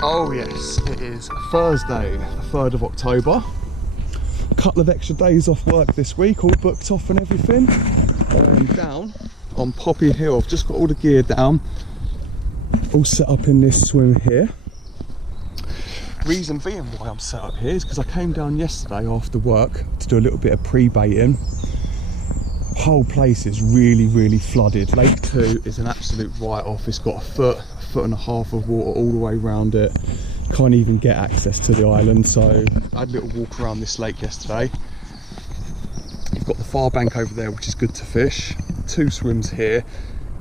Oh yes, it is Thursday, the 3rd of October. A couple of extra days off work this week, all booked off and everything. I am down on Poppy Hill. I've just got all the gear down, all set up in this swim here. Reason being why I'm set up here is because I came down yesterday after work to do a little bit of pre-baiting. Whole place is really flooded. Lake 2 is an absolute write-off. It's got a foot and a half of water all the way around it. Can't even get access to the island, so I had a little walk around this lake yesterday. You've got the far bank over there, which is good to fish. 2 swims here,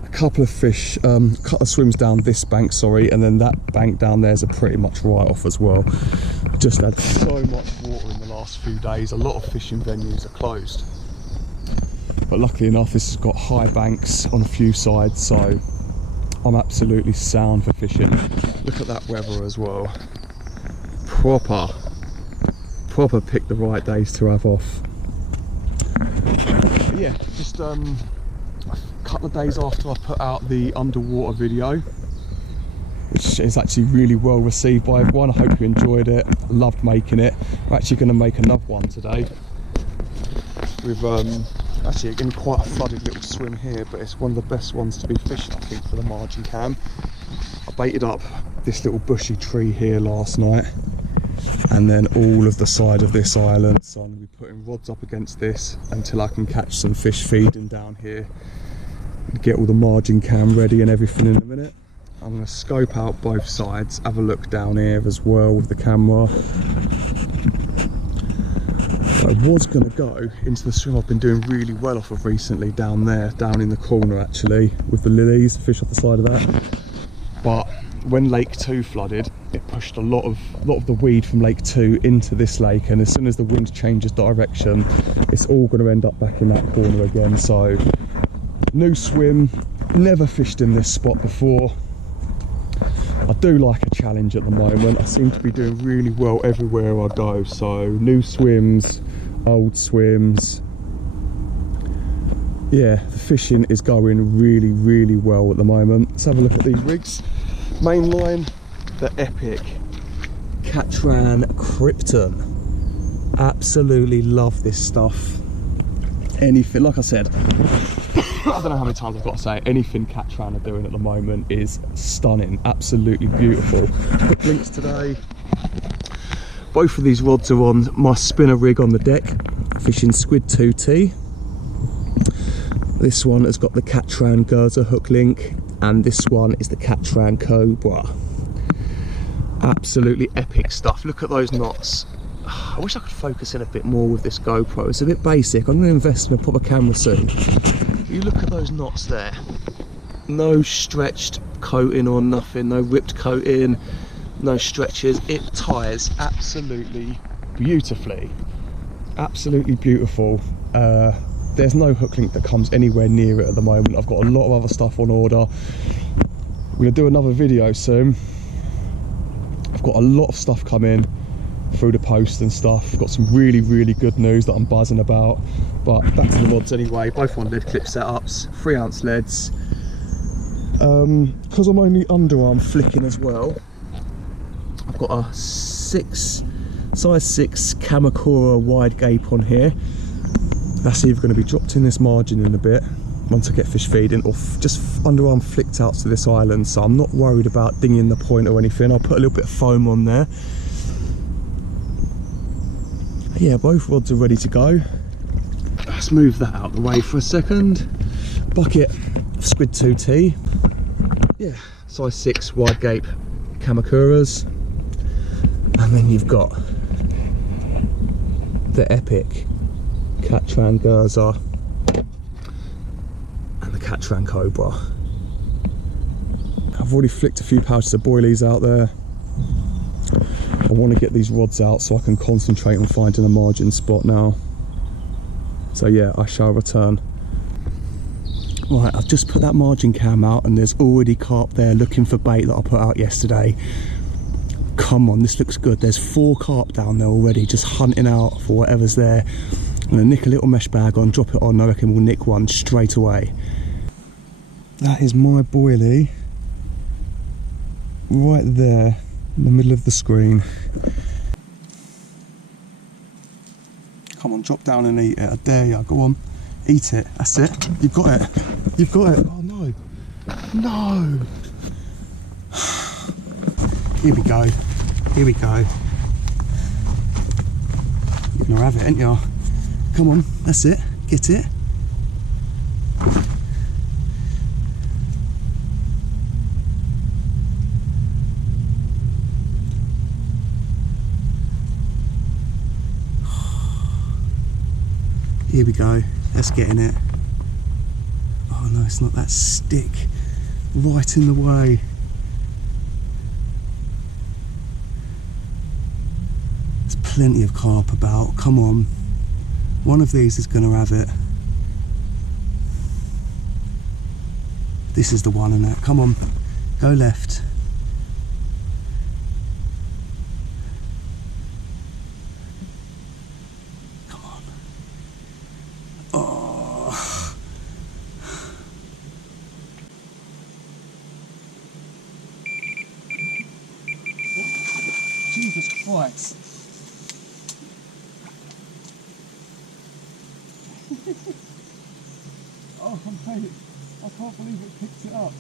a couple of swims down this bank, sorry, and then that bank down there is a pretty much write-off as well. Just had so much water in the last few days. A lot of fishing venues are closed, but luckily enough this has got high banks on a few sides, so I'm absolutely sound for fishing. Look at that weather as well. Proper pick the right days to have off. But yeah, just a couple of days after I put out the underwater video, which is actually really well received by everyone. I hope you enjoyed it. I loved making it. We're actually going to make another one today. We've actually in quite a flooded little swim here, but it's one of the best ones to be fishing, I think, for the margin cam. I baited up this little bushy tree here last night, and then all of the side of this island, so I'm going to be putting rods up against this until I can catch some fish feeding down here. Get all the margin cam ready and everything in a minute. I'm going to scope out both sides, have a look down here as well with the camera. I was going to go into the swim I've been doing really well off of recently down there, down in the corner actually, with the lilies, fish off the side of that. But when Lake 2 flooded, it pushed a lot of the weed from Lake 2 into this lake, and as soon as the wind changes direction, it's all going to end up back in that corner again. So, new swim, never fished in this spot before. I do like a challenge at the moment. I seem to be doing really well everywhere I go, so new swims, old swims. Yeah, the fishing is going really well at the moment. Let's have a look at these rigs. Main line, the epic Catran Krypton. Absolutely love this stuff. Anything, like I said, I don't know how many times I've got to say it, anything Catran are doing at the moment is stunning, absolutely beautiful. Quick links today. Both of these rods are on my spinner rig on the deck, fishing squid 2T. This one has got the Catran Gerzer hook link, and this one is the Catran Cobra. Absolutely epic stuff. Look at those knots. I wish I could focus in a bit more with this GoPro. It's a bit basic. I'm going to invest in a proper camera soon. You look at those knots there. No stretched coating or nothing. No ripped coating. No stretches. It ties absolutely beautifully. Absolutely beautiful. There's no hook link that comes anywhere near it at the moment. I've got a lot of other stuff on order. We're going to do another video soon. I've got a lot of stuff coming through the post and stuff. Got some really good news that I'm buzzing about. But back to the rods anyway. Both on lead clip setups, 3-ounce leads. Because I'm only underarm flicking as well, I've got a size 6 Kamakura wide gape on here. That's either going to be dropped in this margin in a bit once I get fish feeding, or just underarm flicked out to this island, so I'm not worried about dinging the point or anything. I'll put a little bit of foam on there. Yeah, both rods are ready to go. Let's move that out of the way for a second. Bucket squid 2T. Yeah, size 6 wide gape Kamakuras. And then you've got the epic Catran Gerzer and the Catran Cobra. I've already flicked a few pouches of boilies out there. I want to get these rods out so I can concentrate on finding a margin spot now. So yeah, I shall return. Right, I've just put that margin cam out and there's already carp there looking for bait that I put out yesterday. Come on, this looks good. There's 4 carp down there already, just hunting out for whatever's there. I'm going to nick a little mesh bag on, drop it on, I reckon we'll nick one straight away. That is my boilie right there. in the middle of the screen. Come on, drop down and eat it. I dare you. Go on, eat it. That's it. You've got it. You've got it. Oh no. No. Here we go. Here we go. You're gonna have it, ain't you? Come on, that's it. Get it. Here we go. That's getting it. Oh no, it's not that stick right in the way. There's plenty of carp about. Come on. One of these is going to have it. This is the one, in it. Come on. Go left. Come on. Oh. Jesus Christ. Oh mate, I can't believe it picked it up.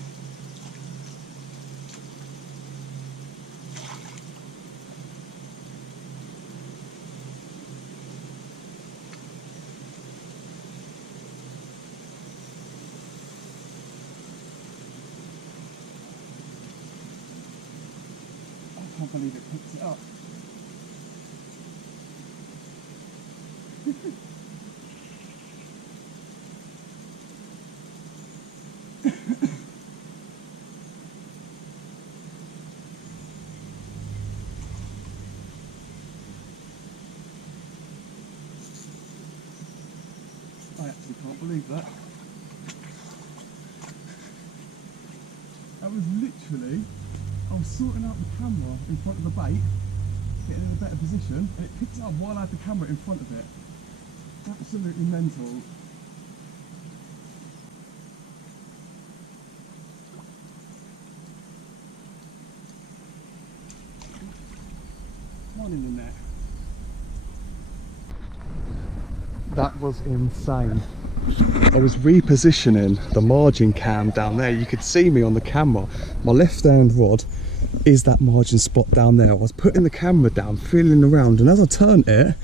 I can't believe it picked it up. I actually can't believe that. That was literally, I was sorting out the camera in front of the bait, getting in a better position, and it picked it up while I had the camera in front of it. Absolutely mental. One in the net. That was insane. I was repositioning the margin cam down there. You could see me on the camera. My left hand rod is that margin spot down there. I was putting the camera down, feeling around, and as I turned it,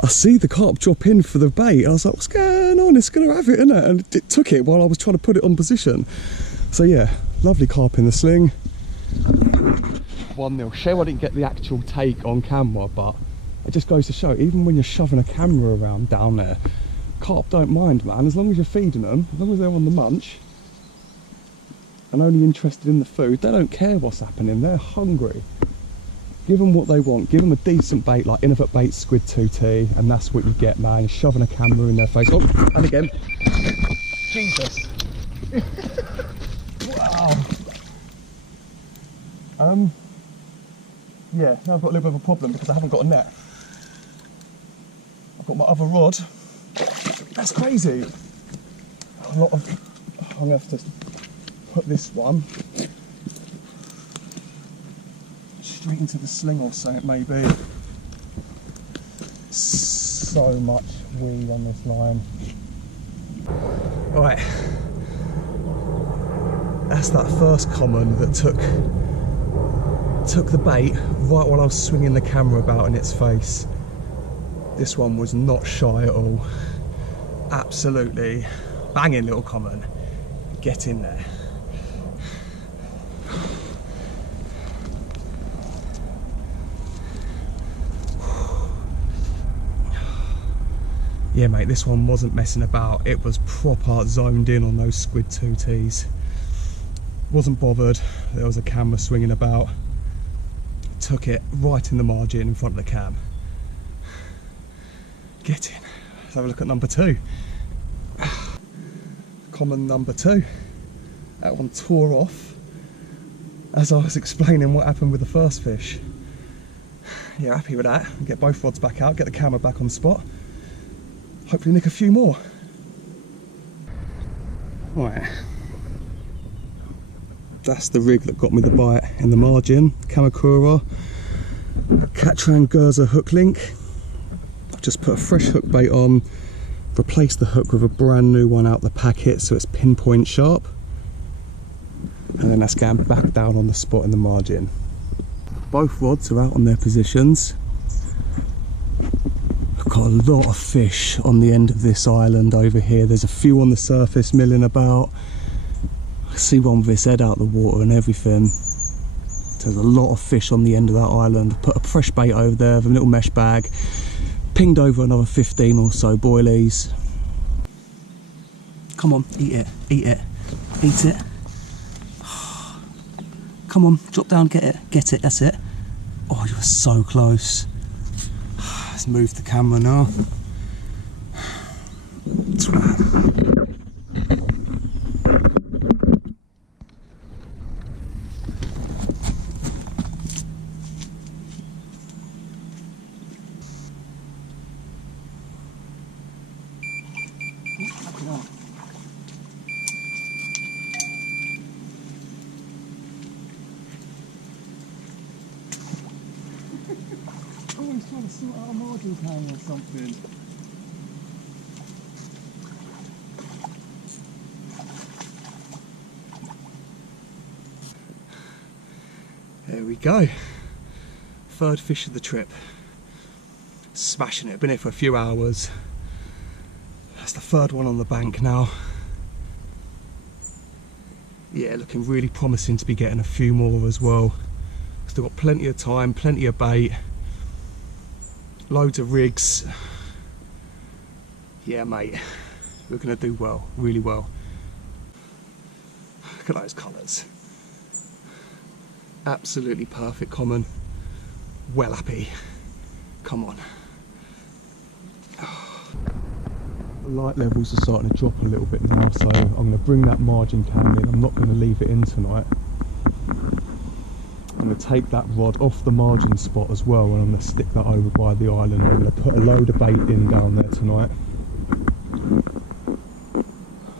I see the carp drop in for the bait. I was like, what's going on? It's going to have it, isn't it? And it took it while I was trying to put it on position. So yeah, lovely carp in the sling. 1-0. Shame I didn't get the actual take on camera, but it just goes to show, even when you're shoving a camera around down there, carp don't mind, man. As long as you're feeding them, as long as they're on the munch and only interested in the food, they don't care what's happening. They're hungry. Give them what they want. Give them a decent bait like Innovate Bait Squid 2T, and that's what you get, man. You're shoving a camera in their face. Oh, and again. Jesus. Wow. Yeah, now I've got a little bit of a problem because I haven't got a net. I've got my other rod. That's crazy. I'm going to have to put this one straight into the sling or something, maybe. So much weed on this line. Right, that's that first common that took the bait right while I was swinging the camera about in its face. This one was not shy at all. Absolutely banging little common. Get in there. Yeah mate, this one wasn't messing about. It was proper zoned in on those Squid 2Ts. Wasn't bothered. There was a camera swinging about. Took it right in the margin in front of the cam. Get in. Let's have a look at number 2. Common number 2. That one tore off as I was explaining what happened with the first fish. Yeah, happy with that. Get both rods back out, get the camera back on the spot. Hopefully nick a few more. Right. That's the rig that got me the bite in the margin. Kamakura Catran Gurza hook link. I've just put a fresh hook bait on, replaced the hook with a brand new one out the packet so it's pinpoint sharp, and then that's going back down on the spot in the margin. Both rods are out on their positions. I've got a lot of fish on the end of this island over here. There's a few on the surface milling about. I see one with its head out the water and everything. There's a lot of fish on the end of that island. Put a fresh bait over there with a little mesh bag. Pinged over another 15 or so boilies. Come on, eat it, eat it, eat it. Come on, drop down, get it, that's it. Oh, you were so close. Let's move the camera now. That's what I had. Oh, he's trying to sort out a margin can or something. There we go. Third fish of the trip. Smashing it. Been here for a few hours. That's the third one on the bank now. Yeah, looking really promising to be getting a few more as well. Still got plenty of time, plenty of bait, loads of rigs. Yeah, mate, we're gonna do well, really well. Look at those colours. Absolutely perfect common. Well happy. Come on. The light levels are starting to drop a little bit now, so I'm going to bring that margin can in. I'm not going to leave it in tonight. I'm going to take that rod off the margin spot as well, and I'm going to stick that over by the island. I'm going to put a load of bait in down there tonight.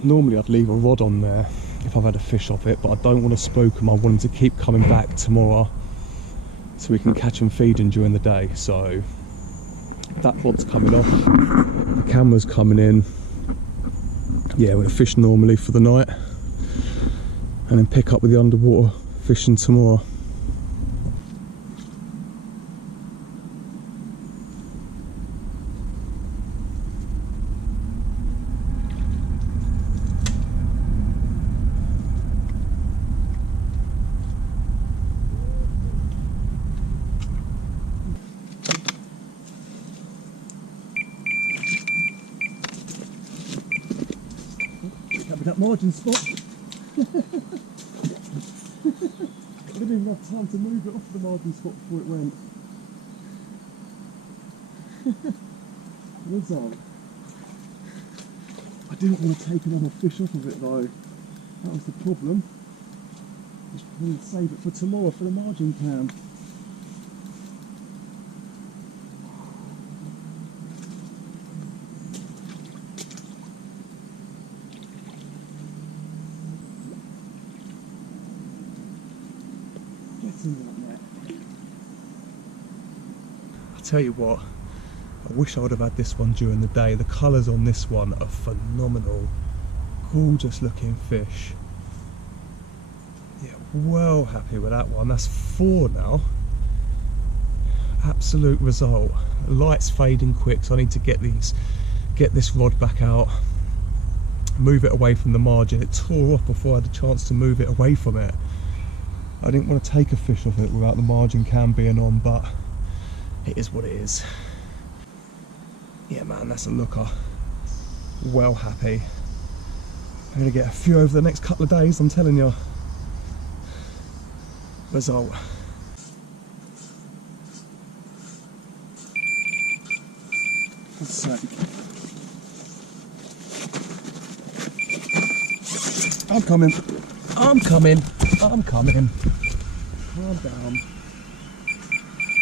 Normally I'd leave a rod on there if I've had a fish off it, but I don't want to spook them. I want them to keep coming back tomorrow so we can catch them feeding during the day. So that rod's coming off, the camera's coming in. Yeah, we're going to fish normally for the night and then pick up with the underwater fishing tomorrow. That margin spot. I didn't even have time to move it off the margin spot before it went. Result. I didn't want to take another fish off of it though. That was the problem. Just wanted to save it for tomorrow for the margin can. I tell you what, I wish I would have had this one during the day. The colours on this one are phenomenal. Gorgeous looking fish. Yeah, well happy with that one. That's 4 now. Absolute result. The light's fading quick, so I need to get this rod back out, move it away from the margin. It tore off before I had a chance to move it away from it. I didn't want to take a fish off it without the margin can being on, but it is what it is. Yeah, man, that's a looker. Well happy. I'm going to get a few over the next couple of days, I'm telling you. Result. God's sake. I'm coming. I'm coming. I'm coming. Calm down.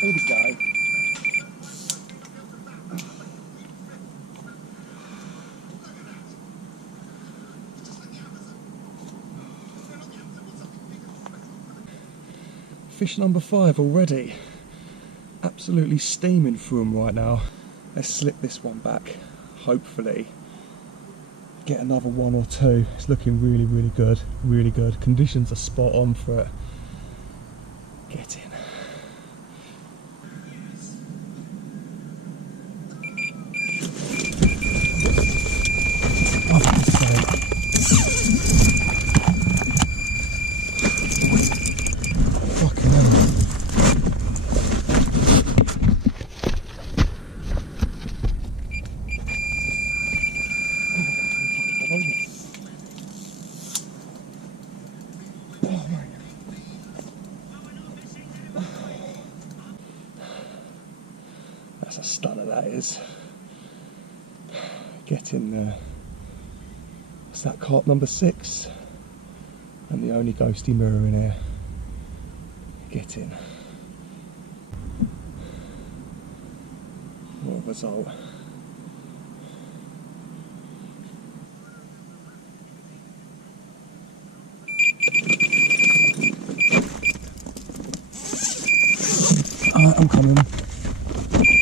Here we go. Fish number 5 already. Absolutely steaming through them right now. Let's slip this one back. Hopefully get another 1 or 2. It's looking really, really good. Really good. Conditions are spot on for it. Get in. Oh, for God's sake. Fucking hell. That's a stunner, that is. Get in there. What's that, carp number 6? And the only ghosty mirror in here. Get in. What a result. Alright, I'm coming.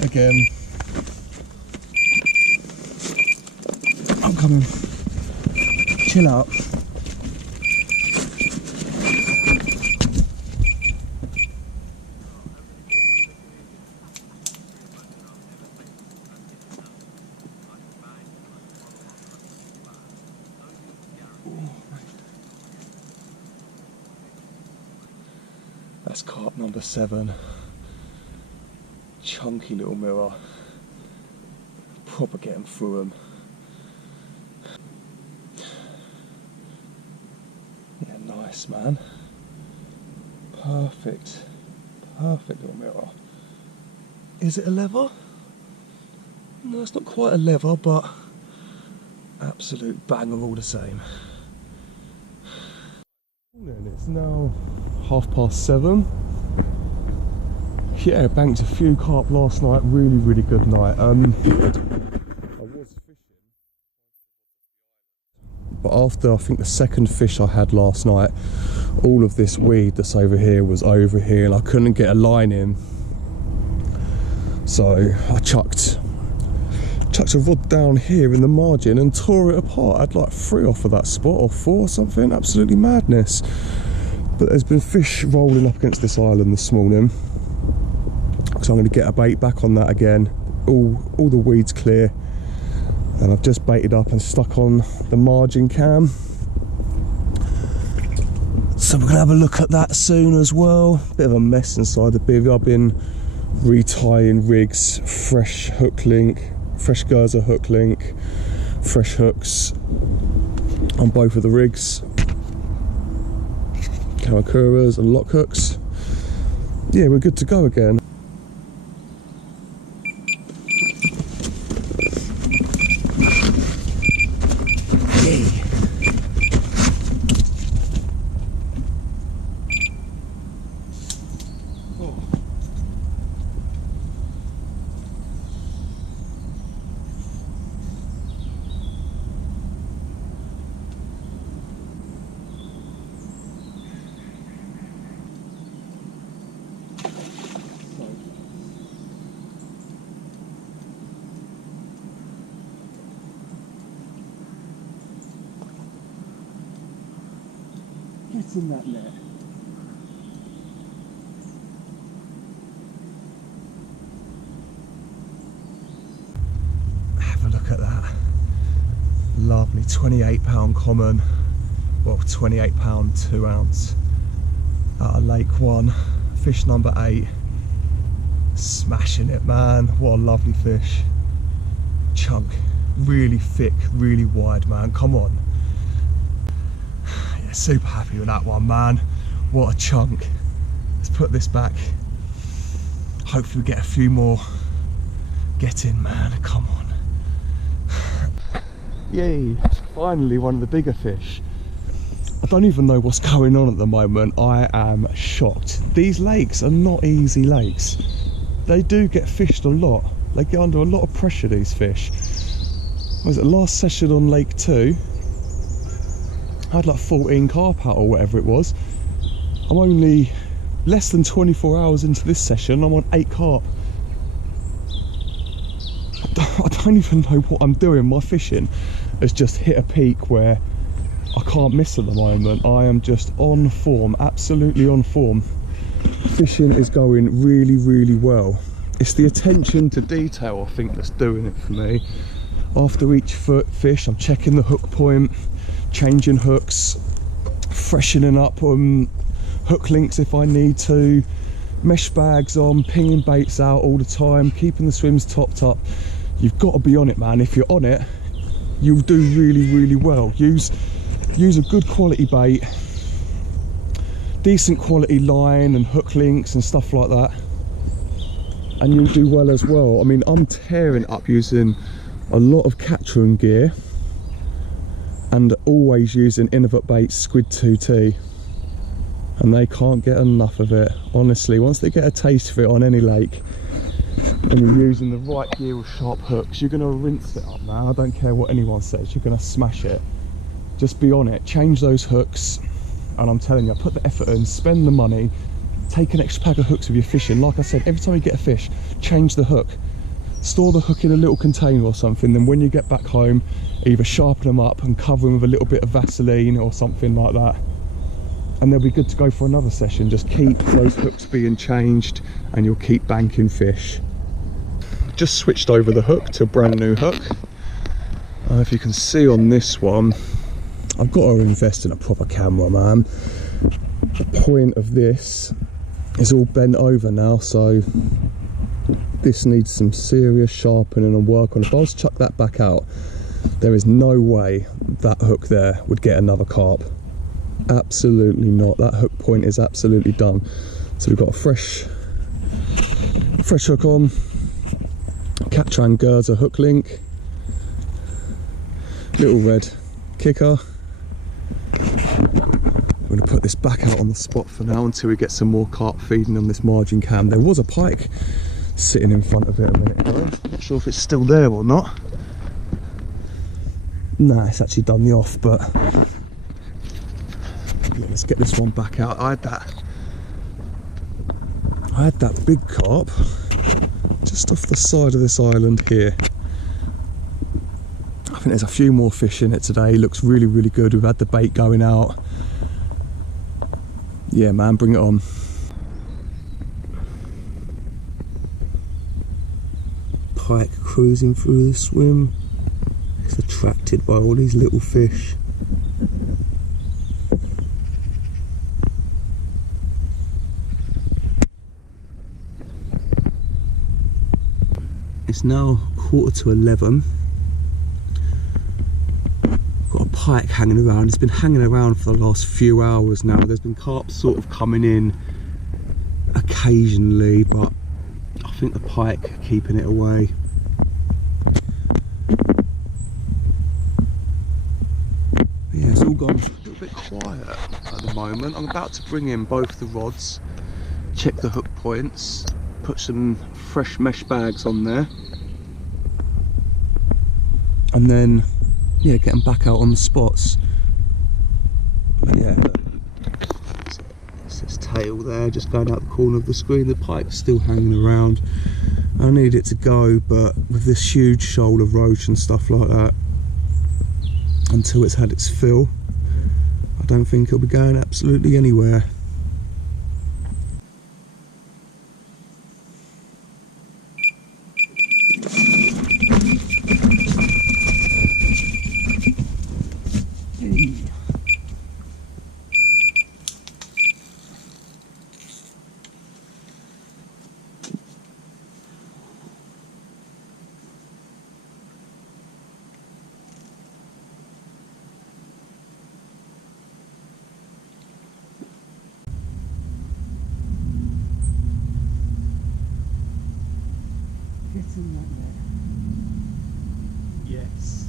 Again. I'm coming. Chill out. That's carp number 7. Chunky little mirror. Proper getting through them. Yeah, nice, man. Perfect. Perfect little mirror. Is it a lever? No, it's not quite a lever, but absolute banger all the same. It's now 7:30. Yeah, banked a few carp last night. Really, really good night. I was fishing, but after I think the second fish I had last night, all of this weed that's over here was over here, and I couldn't get a line in. So I chucked a rod down here in the margin and tore it apart. I had like 3 off of that spot, or 4 or something. Absolutely madness. But there's been fish rolling up against this island this morning, so I'm going to get a bait back on that again. All the weeds clear, and I've just baited up and stuck on the margin cam. So we're going to have a look at that soon as well. Bit of a mess inside the bivvy. I've been retying rigs, fresh hook link, fresh Gerzer hook link, fresh hooks on both of the rigs, Karakuras and lock hooks. Yeah, we're good to go again. Get in that net. Have a look at that. Lovely £28 common, well £28 2 ounce out of Lake 1. Fish number 8. Smashing it, man. What a lovely fish. Chunk. Really thick, really wide, man. Come on. Super happy with that one, man. What a chunk. Let's put this back. Hopefully we get a few more. Get in, man. Come on. Yay. Finally one of the bigger fish. I don't even know what's going on at the moment. I am shocked. These lakes are not easy lakes. They do get fished a lot. They get under a lot of pressure, these fish. Was it last session on Lake 2? I had like 14 carp out or whatever it was. I'm only less than 24 hours into this session, I'm on 8 carp. I don't even know what I'm doing. My fishing has just hit a peak where I can't miss at the moment. I am just on form, absolutely on form. Fishing is going really, really well. It's the attention to detail, I think, that's doing it for me. After each fish, I'm checking the hook point, changing hooks, freshening up hook links if I need to, mesh bags on, pinging baits out all the time, keeping the swims topped up. You've got to be on it, man. If you're on it, you'll do really, really well. Use a good quality bait, decent quality line and hook links and stuff like that, and you'll do well as well. I mean, I'm tearing up using a lot of catcher and gear, and always using Innovate Baits Squid 2T, and they can't get enough of it. Honestly, once they get a taste of it on any lake and you're using the right gear with sharp hooks, you're going to rinse it up, man. I don't care what anyone says, you're going to smash it. Just be on it, change those hooks, and I'm telling you, put the effort in, spend the money, take an extra pack of hooks with your fishing. Like I said, every time you get a fish, change the hook, store the hook in a little container or something, then when you get back home, either sharpen them up and cover them with a little bit of Vaseline or something like that, and they'll be good to go for another session. Just keep those hooks being changed and you'll keep banking fish. Just switched over the hook to a brand new hook. If you can see on this one, I've got to invest in a proper camera, man. The point of this is all bent over now, so this needs some serious sharpening and work on. If I was to chuck that back out, there is no way that hook there would get another carp. Absolutely not. That hook point is absolutely done. So we've got a fresh hook on, catcher and girder hook link, little red kicker. I'm going to put this back out on the spot for now until we get some more carp feeding on this margin cam. There was a pike sitting in front of it a minute ago. Not sure if it's still there or not. Nah, it's actually done the off, but yeah, let's get this one back out. I had that big carp just off the side of this island here. I think there's a few more fish in it today. Looks really, really good. We've had the bait going out. Yeah, man, bring it on. Pike cruising through the swim. It's attracted by all these little fish. It's now 11:15. Got a pike hanging around. It's been hanging around for the last few hours now. There's been carp sort of coming in occasionally, but I think the pike are keeping it away. Yeah, it's all gone a little bit quiet at the moment. I'm about to bring in both the rods, check the hook points, put some fresh mesh bags on there, and then yeah, get them back out on the spots. But yeah, it's this tail there just going out the corner of the screen. The pike's still hanging around. I need it to go, but with this huge shoal of roach and stuff like that, until it's had its fill, I don't think it'll be going absolutely anywhere. Yes.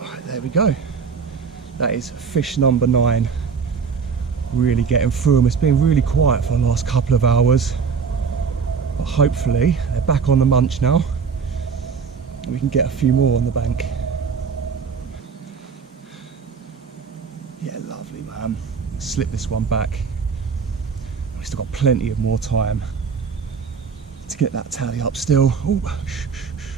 Alright, there we go. That is fish number 9. Really getting through them. It's been really quiet for the last couple of hours, but hopefully they're back on the munch now. We can get a few more on the bank. Yeah, lovely, man. slip this one back. We've still got plenty of more time to get that tally up still. Ooh, shh, shh, shh.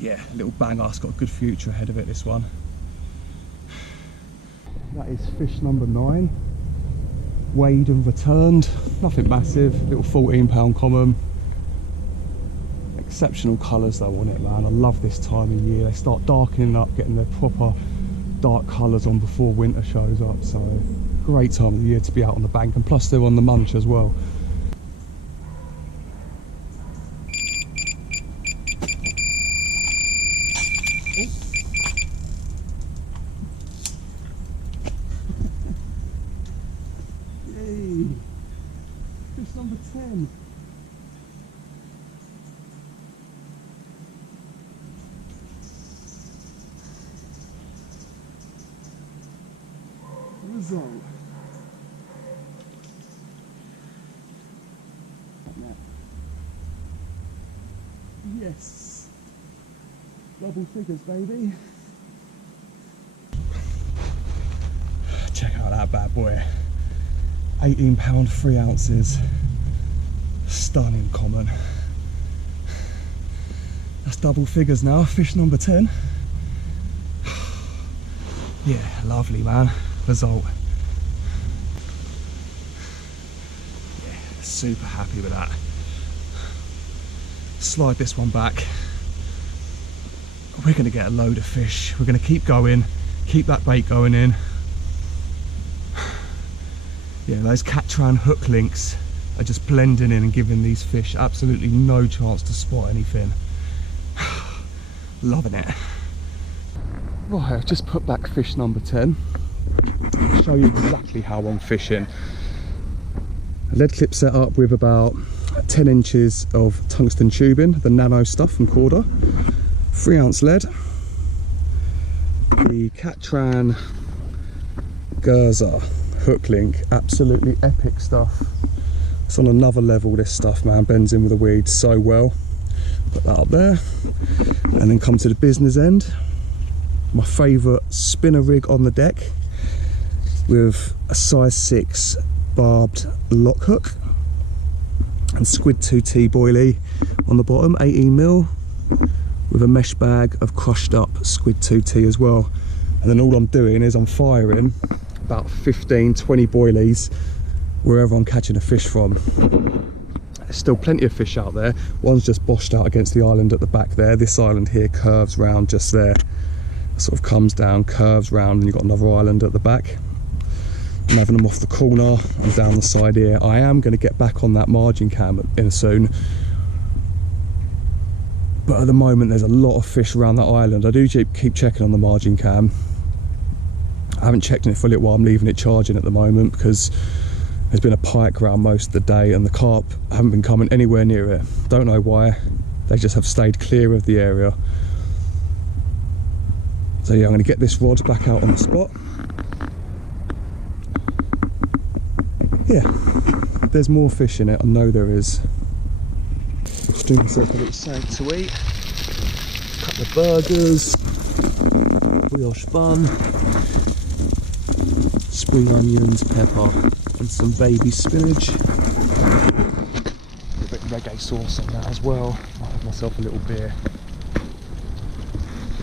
Yeah, a little banger. It's got a good future ahead of it, this one. That is fish number 9. Weighed and returned. Nothing massive, little 14-pound common. Exceptional colours though on it, man. I love this time of year. They start darkening up, getting their proper dark colours on before winter shows up. So great time of the year to be out on the bank, and plus they're on the munch as well. Yay! Fish number 10. Result. Yes. Double figures, baby. Check out that bad boy. 18 pound 3 ounces. Stunning common. That's double figures now. Fish number 10. Yeah, lovely, man. Result. Yeah, super happy with that. Slide this one back. We're going to get a load of fish. We're going to keep going, keep that bait going in. Yeah, those Catran hook links are just blending in and giving these fish absolutely no chance to spot anything. Loving it. Right, I've just put back fish number 10. I'll show you exactly how I'm fishing. A lead clip set up with about 10 inches of tungsten tubing, the nano stuff from Corda, 3 ounce lead, the Catran Gerza hook link, absolutely epic stuff. It's on another level, this stuff, man. Bends in with the weeds so well. Put that up there, and then come to the business end. My favourite spinner rig on the deck with a size 6 barbed lock hook and squid 2T boilie on the bottom, 18mm, with a mesh bag of crushed up squid 2T as well. And then all I'm doing is I'm firing about 15-20 boilies wherever I'm catching a fish from. There's still plenty of fish out there. One's just boshed out against the island at the back there. This island here curves round just there. Sort of comes down, curves round, and you've got another island at the back. I'm having them off the corner and down the side here. I am going to get back on that margin cam in soon, but at the moment there's a lot of fish around that island. I do keep checking on the margin cam. I haven't checked on it for a little while. I'm leaving it charging at the moment because there's been a pike around most of the day and the carp haven't been coming anywhere near it. Don't know why. They just have stayed clear of the area. So yeah, I'm going to get this rod back out on the spot. Yeah, there's more fish in it, I know there is. Just doing myself a little something to eat. A couple of burgers, brioche bun, spring onions, pepper, and some baby spinach. A bit of reggae sauce on that as well. I'll have myself a little beer.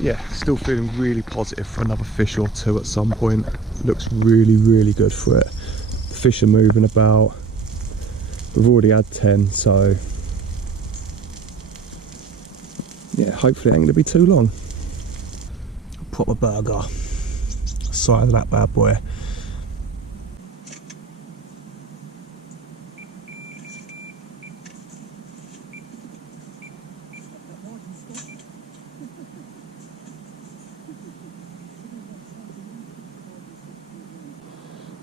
Yeah, still feeling really positive for another fish or two at some point. Looks really, really good for it. The fish are moving about. We've already had 10, so yeah, hopefully it ain't gonna be too long. Proper burger. Size of that bad boy.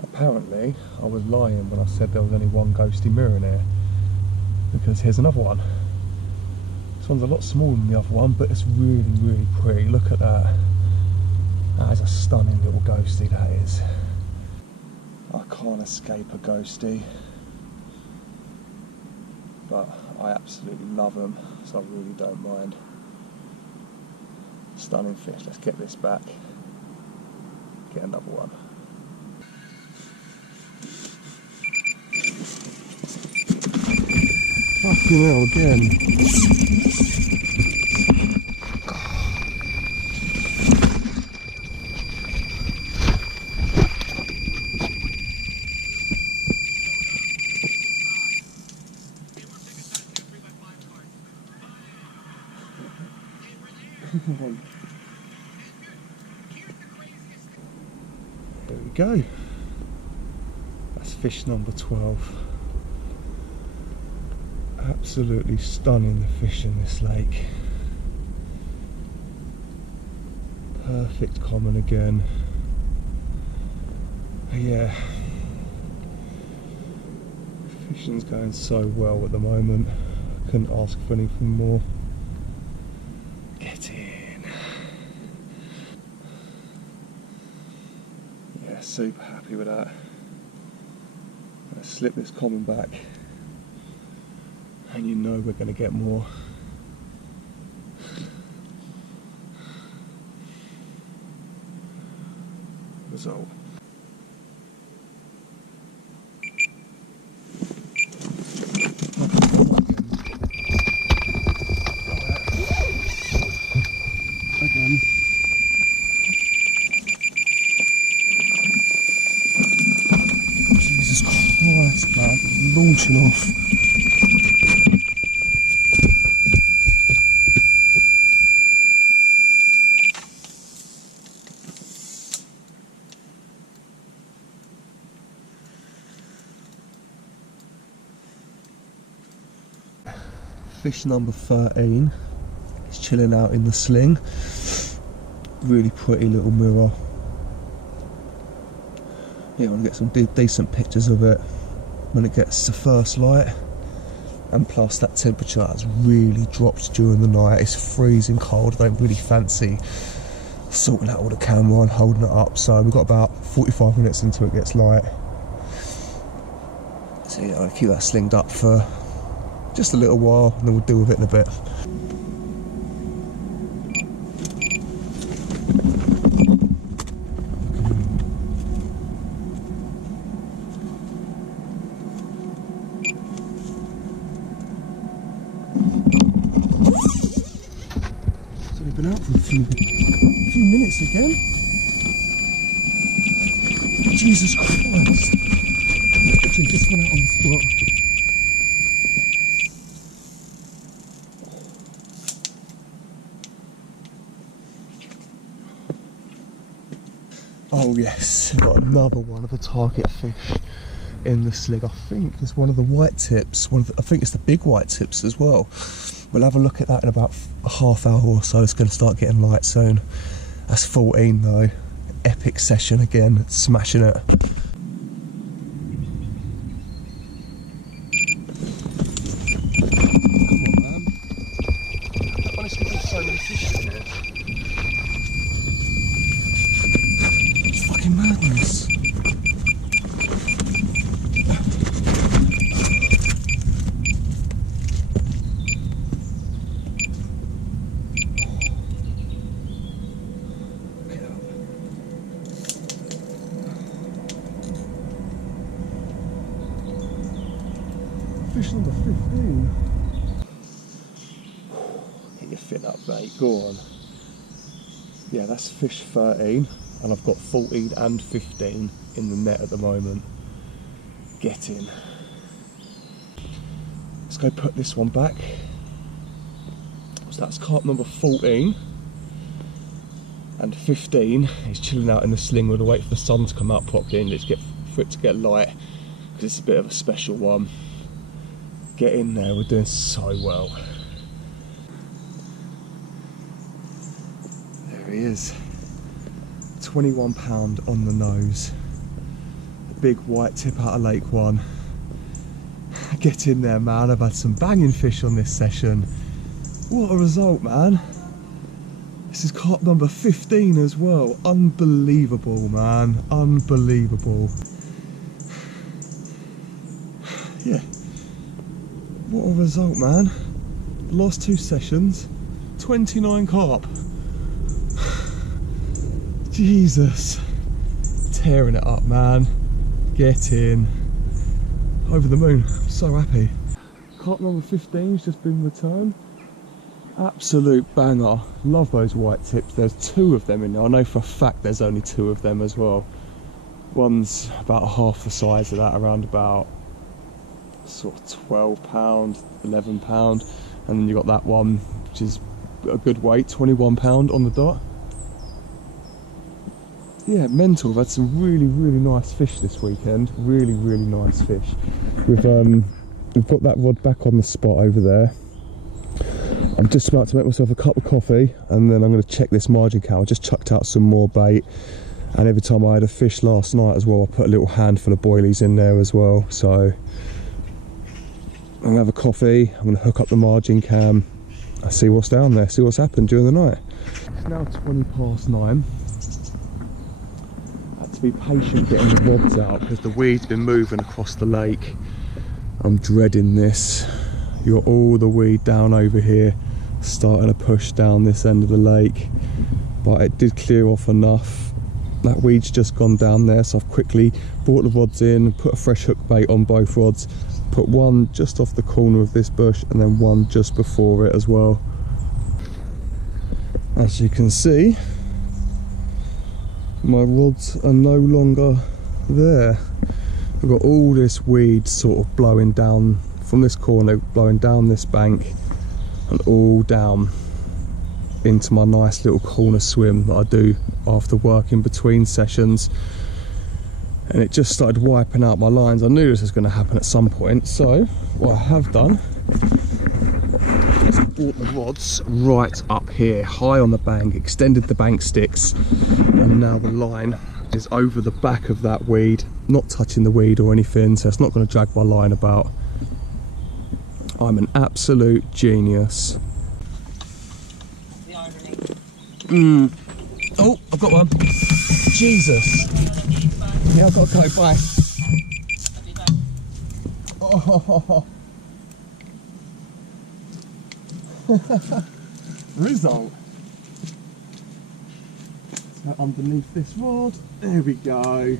Apparently, I was lying when I said there was only one ghosty mirror in here, because here's another one. This one's a lot smaller than the other one, but it's really, really pretty. Look at that. That is a stunning little ghosty, that is. I can't escape a ghosty, but I absolutely love them, so I really don't mind. Stunning fish. Let's get this back. Get another one. Fucking hell, again. Come on. There we go. That's fish number 12. Absolutely stunning, the fish in this lake. Perfect common again. Yeah, fishing's going so well at the moment. I couldn't ask for anything more. Get in. Yeah, super happy with that. Let's slip this common back, and you know we're going to get more. Result. Again. Jesus Christ, man, launching off. Fish number 13 is chilling out in the sling. Really pretty little mirror. Yeah, I want to get some decent pictures of it when it gets to first light. And plus that temperature has really dropped during the night. It's freezing cold. I don't really fancy sorting out all the camera and holding it up. So we've got about 45 minutes until it gets light. So yeah, I'll keep that slinged up for just a little while, and then we'll deal with it in a bit. So we've been out for a few minutes again. Jesus Christ! Literally just went out on the spot. Oh yes, I've got another one of the target fish in the sling. I think it's one of the white tips. I think it's the big white tips as well. We'll have a look at that in about a half hour or so. It's going to start getting light soon. That's 14 though. Epic session again, smashing it. Come on, man. Honestly, there's so many fish in here. Madness. Fish number 15. Get your fin up, mate. Go on. Yeah, that's fish 13. And I've got 14 and 15 in the net at the moment. Get in. Let's go put this one back. So that's carp number 14. And 15 is chilling out in the sling. We're gonna wait for the sun to come out properly and just for it to get light, because it's a bit of a special one. Get in there, we're doing so well. There he is. 21 pound on the nose. The big white tip out of lake one. Get in there, man. I've had some banging fish on this session. What a result, man. This is carp number 15 as well. Unbelievable, man. Unbelievable. Yeah. What a result, man. The last two sessions, 29 carp. Jesus, tearing it up, man. Get in. Over the moon. I'm so happy. Carp number 15's just been returned. Absolute banger. Love those white tips. There's 2 of them in there. I know for a fact there's only 2 of them as well. One's about half the size of that, around about sort of £12, £11, and then you got that one which is a good weight, £21 on the dot. Yeah, mental. We've had some really nice fish this weekend. Really nice fish. We've got that rod back on the spot over there. I'm just about to make myself a cup of coffee, and then I'm going to check this margin count. I just chucked out some more bait, and every time I had a fish last night as well, I put a little handful of boilies in there as well. So I'm going to have a coffee, I'm going to hook up the margin cam, and see what's down there, see what's happened during the night. It's now 9:20. I had to be patient getting the rods out because the weed's been moving across the lake. I'm dreading this. You got all the weed down over here starting to push down this end of the lake, but it did clear off enough. That weed's just gone down there, so I've quickly brought the rods in, put a fresh hook bait on both rods, put one just off the corner of this bush and then one just before it as well. As you can see, my rods are no longer there. I've got all this weed sort of blowing down from this corner, blowing down this bank and all down into my nice little corner swim that I do after work in between sessions, and it just started wiping out my lines. I knew this was going to happen at some point, so what I have done is brought the rods right up here high on the bank, extended the bank sticks, and now the line is over the back of that weed, not touching the weed or anything, so it's not going to drag my line about. I'm an absolute genius. Oh, I've got one. Jesus. Yeah, I've got to go. Bye. Oh. Result. So underneath this rod. There we go.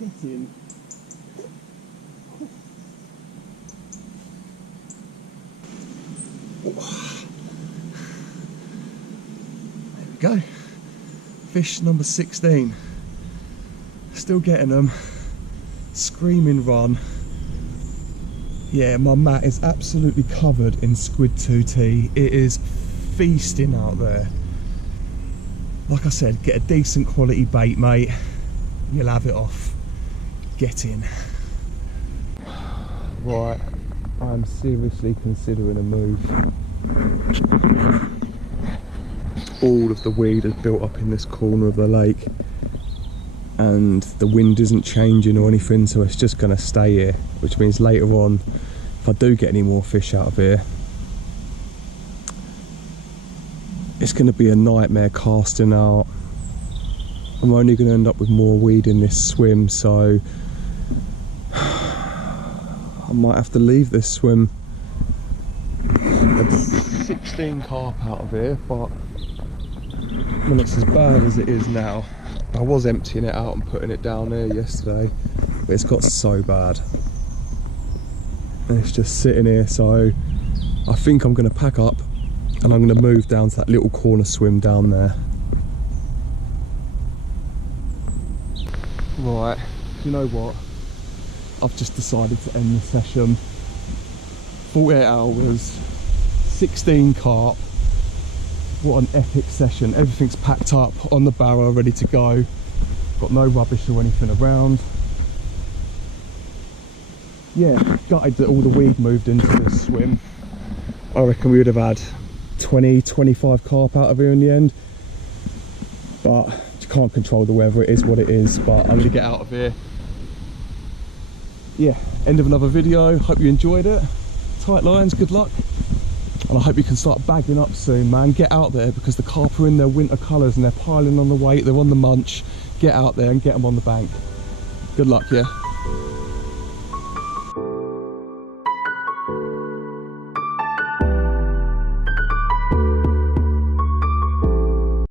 Get in. There we go. Fish number 16. Still getting them. Screaming run. Yeah, my mat is absolutely covered in squid 2T. It is feasting out there. Like I said, get a decent quality bait, mate. You'll have it off. Get in. Right, I'm seriously considering a move. All of the weed is built up in this corner of the lake, and the wind isn't changing or anything, so it's just going to stay here, which means later on, if I do get any more fish out of here, it's going to be a nightmare casting out. I'm only going to end up with more weed in this swim, so I might have to leave this swim. There's 16 carp out of here, but when it's as bad as it is now, I was emptying it out and putting it down there yesterday, but it's got so bad. And it's just sitting here, so I think I'm going to pack up and I'm going to move down to that little corner swim down there. Right, you know what? I've just decided to end the session. 48 hours, 16 carp. What an epic session. Everything's packed up on the barrow, ready to go. Got no rubbish or anything around. Yeah, gutted that all the weed moved into this swim. I reckon we would have had 20-25 carp out of here in the end. But you can't control the weather, it is what it is. But I'm going to get out of here. Yeah, end of another video. Hope you enjoyed it. Tight lines, good luck. And I hope you can start bagging up soon, man. Get out there, because the carp are in their winter colours and they're piling on the weight, they're on the munch. Get out there and get them on the bank. Good luck, yeah?